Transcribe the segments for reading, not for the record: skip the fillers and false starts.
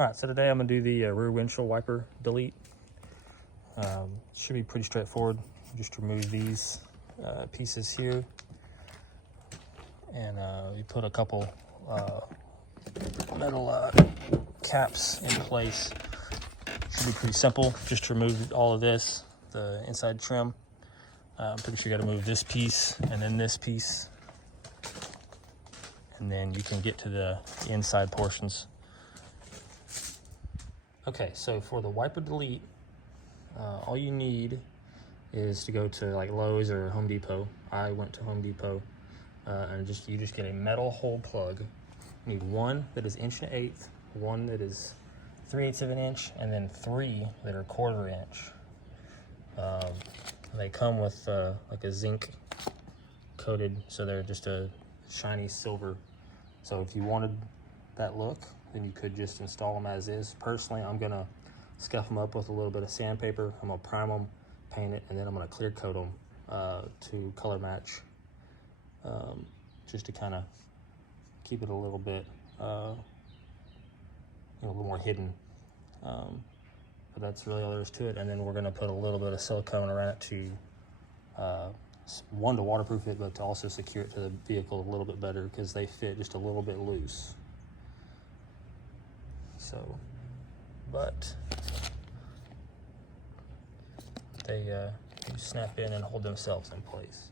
All right, so today I'm gonna do the rear windshield wiper delete. Should be pretty straightforward. Just remove these pieces here, and we put a couple metal caps in place. Should be pretty simple. Just to remove all of this, the inside trim. I'm pretty sure you got to move this piece and then this piece, and then you can get to the inside portions. Okay, so for the wiper delete, all you need is to go to like Lowe's or Home Depot. I went to Home Depot, and you just get a metal hole plug. You need one that is 1/8", one that is 3/8 of an inch, and then 3 that are 1/4 inch. They come with like a zinc coated, so they're just a shiny silver. So if you wanted that look, then you could just install them as is. Personally, I'm gonna scuff them up with a little bit of sandpaper. I'm gonna prime them, paint it, and then I'm gonna clear coat them to color match, just to kind of keep it a little bit, a little more hidden. But that's really all there is to it. And then we're gonna put a little bit of silicone around it to, one, to waterproof it, but to also secure it to the vehicle a little bit better, because they fit just a little bit loose. So, but they do snap in and hold themselves in place.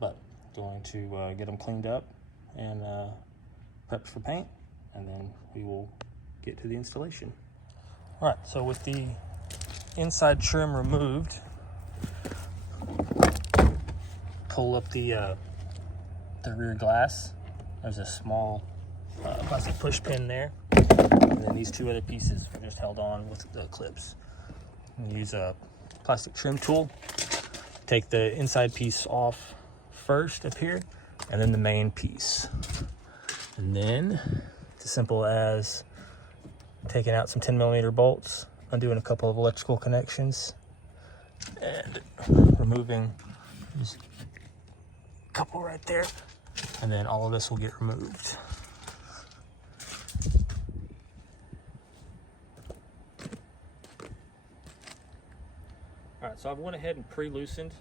But going to get them cleaned up and prepped for paint, and then we will get to the installation. All right, so with the inside trim removed, pull up the rear glass. There's a small plastic push pin there, and then these 2 other pieces are just held on with the clips. And use a plastic trim tool. Take the inside piece off first up here, and then the main piece. And then it's as simple as taking out some 10mm bolts, undoing a couple of electrical connections, and removing just a couple right there, and then all of this will get removed. All right, so I've went ahead and pre-loosened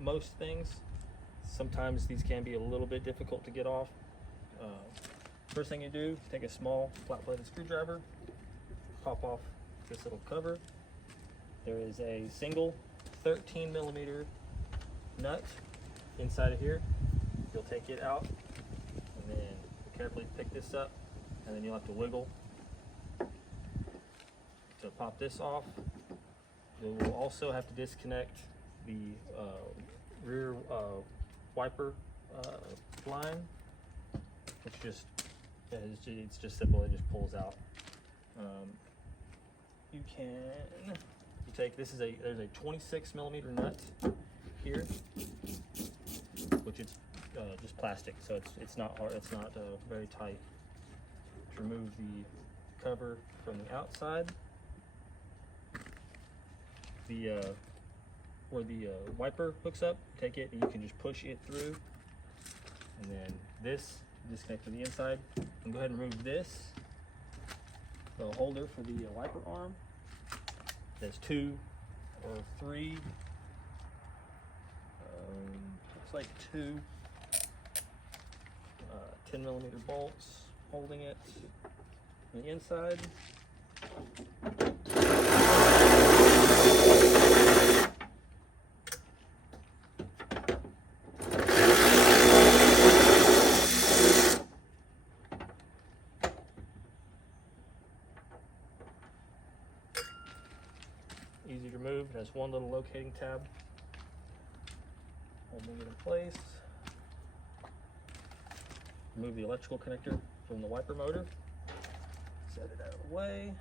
most things. Sometimes these can be a little bit difficult to get off. First thing you do, take a small flat-bladed screwdriver, pop off this little cover. There is a single 13mm nut inside of here. You'll take it out, and then carefully pick this up, and then you'll have to wiggle to pop this off. You will also have to disconnect the rear wiper line, which it's just simple. It just pulls out. There's a 26mm nut here, which is just plastic, so it's not hard. It's not very tight. To remove the cover from the outside, where the wiper hooks up, take it and you can just push it through, and then this disconnect to the inside. And go ahead and remove this, the holder for the wiper arm. There's 2 or 3, looks like 2 10mm bolts holding it on the inside. Easy to remove. It has one little locating tab holding it in place. Remove the electrical connector from the wiper motor. Set it out of the way.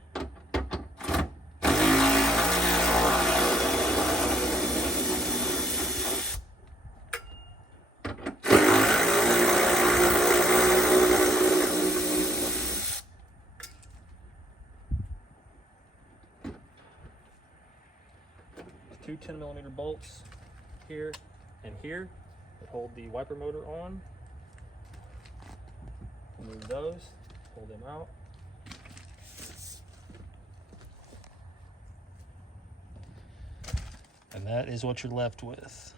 Two 10mm bolts here and here that hold the wiper motor on. Remove those, pull them out. And that is what you're left with.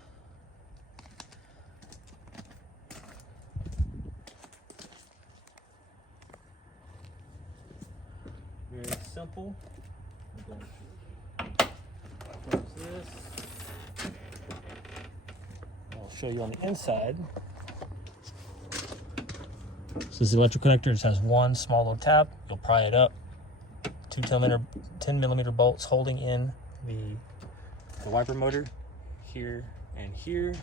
Very simple. I'm going to close this. I'll show you on the inside. So this electric connector just has one small little tab. You'll pry it up. Two 10 millimeter bolts holding in the wiper motor here and here.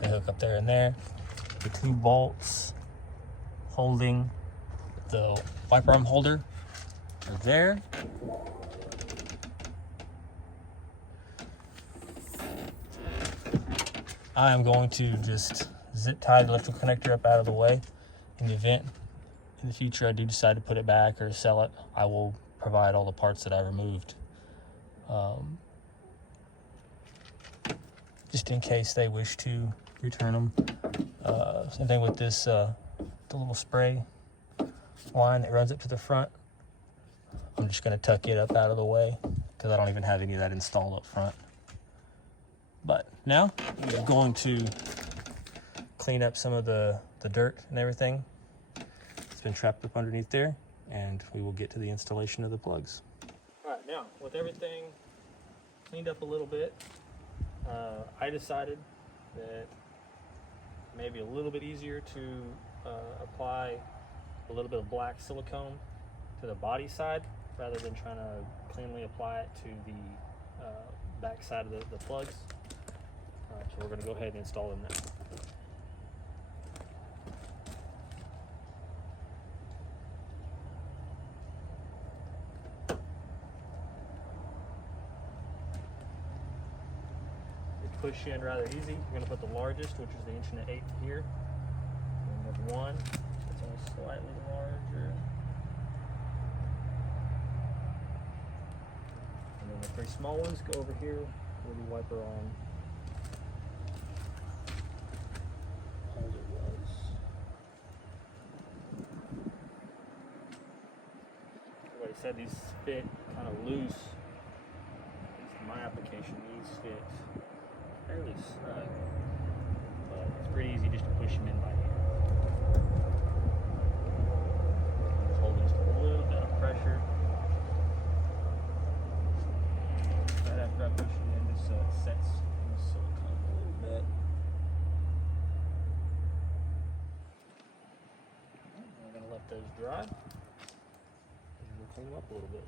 They hook up there and there. The two bolts holding the wiper arm holder are there. I am going to just zip tie the electrical connector up out of the way. In the event in the future I do decide to put it back or sell it, I will provide all the parts that I removed. Just in case they wish to return them. Same thing with this, the little spray line that runs up to the front. I'm just going to tuck it up out of the way because I don't even have any of that installed up front. But now we're going to clean up some of the dirt and everything. It's been trapped up underneath there, and we will get to the installation of the plugs. All right, now with everything cleaned up a little bit, I decided that maybe a little bit easier to apply a little bit of black silicone to the body side rather than trying to cleanly apply it to the back side of the plugs. All right, so we're going to go ahead and install them now. Push in rather easy. You're going to put the largest, which is the 1 1/8 here. And with one, it's only slightly larger. And then the 3 small ones go over here where the wiper arm holder was. Like I said, these fit kind of loose. At least in my application, these fit fairly snug, but it's pretty easy just to push them in by hand. I'm just holding just a little bit of pressure. Right after I push it in, just so it sets in the silicone a little bit. I'm going to let those dry. And we'll clean them up a little bit.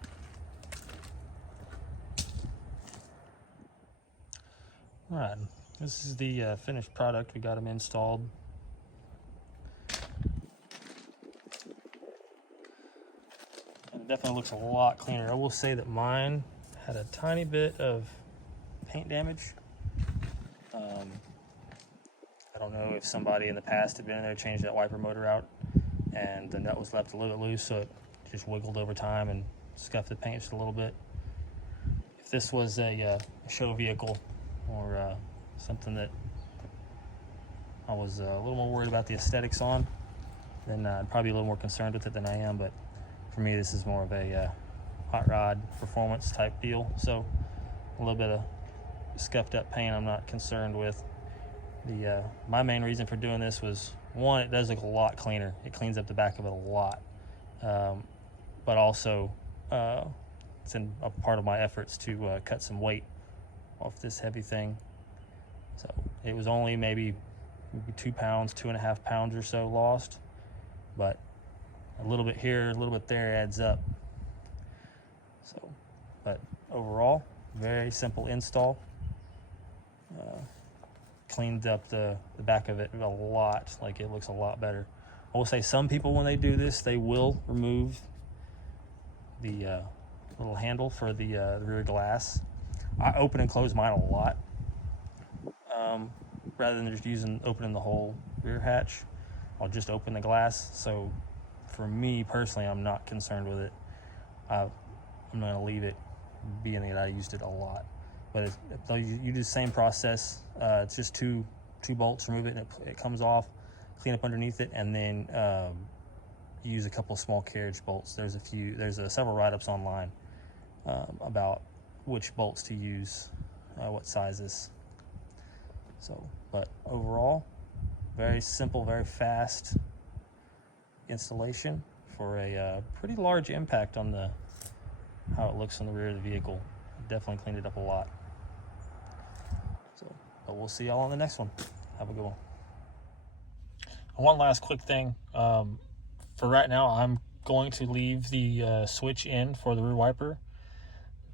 All right, this is the finished product. We got them installed. And it definitely looks a lot cleaner. I will say that mine had a tiny bit of paint damage. I don't know if somebody in the past had been in there, changed that wiper motor out, and the nut was left a little bit loose, so it just wiggled over time and scuffed the paint just a little bit. If this was a show vehicle, or something that I was a little more worried about the aesthetics on, then I'd probably be a little more concerned with it than I am. But for me, this is more of a hot rod performance type deal. So a little bit of scuffed up paint I'm not concerned with. My main reason for doing this was, one, it does look a lot cleaner. It cleans up the back of it a lot. But also, it's in a part of my efforts to cut some weight off this heavy thing. So it was only maybe 2 pounds, 2.5 pounds or so lost, but a little bit here, a little bit there adds up. So, but overall, very simple install. Cleaned up the back of it a lot. Like, it looks a lot better. I will say some people, when they do this, they will remove the little handle for the rear glass. I open and close mine a lot, rather than just opening the whole rear hatch. I'll just open the glass. So for me personally, I'm not concerned with it. I'm going to leave it being that I used it a lot. But you do the same process. It's just two bolts, remove it, and it comes off, clean up underneath it, and then use a couple of small carriage bolts. There's several write-ups online about which bolts to use, what sizes. So, but overall, very simple, very fast installation for a pretty large impact on how it looks on the rear of the vehicle. Definitely cleaned it up a lot. So, but we'll see y'all on the next one. Have a good one. One last quick thing. For right now, I'm going to leave the switch in for the rear wiper.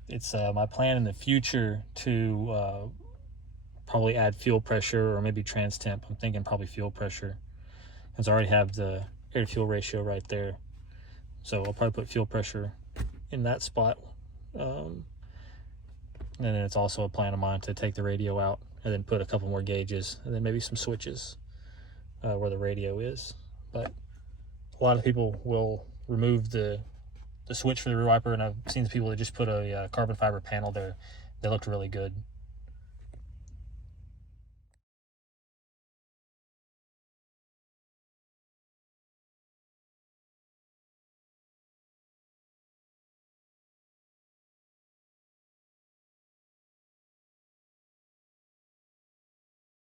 It's my plan in the future to probably add fuel pressure or maybe trans temp. I'm thinking probably fuel pressure, because I already have the air to fuel ratio right there. So I'll probably put fuel pressure in that spot. And then it's also a plan of mine to take the radio out and then put a couple more gauges and then maybe some switches where the radio is. But a lot of people will remove the switch for the rear wiper, and I've seen the people that just put a carbon fiber panel there. They looked really good.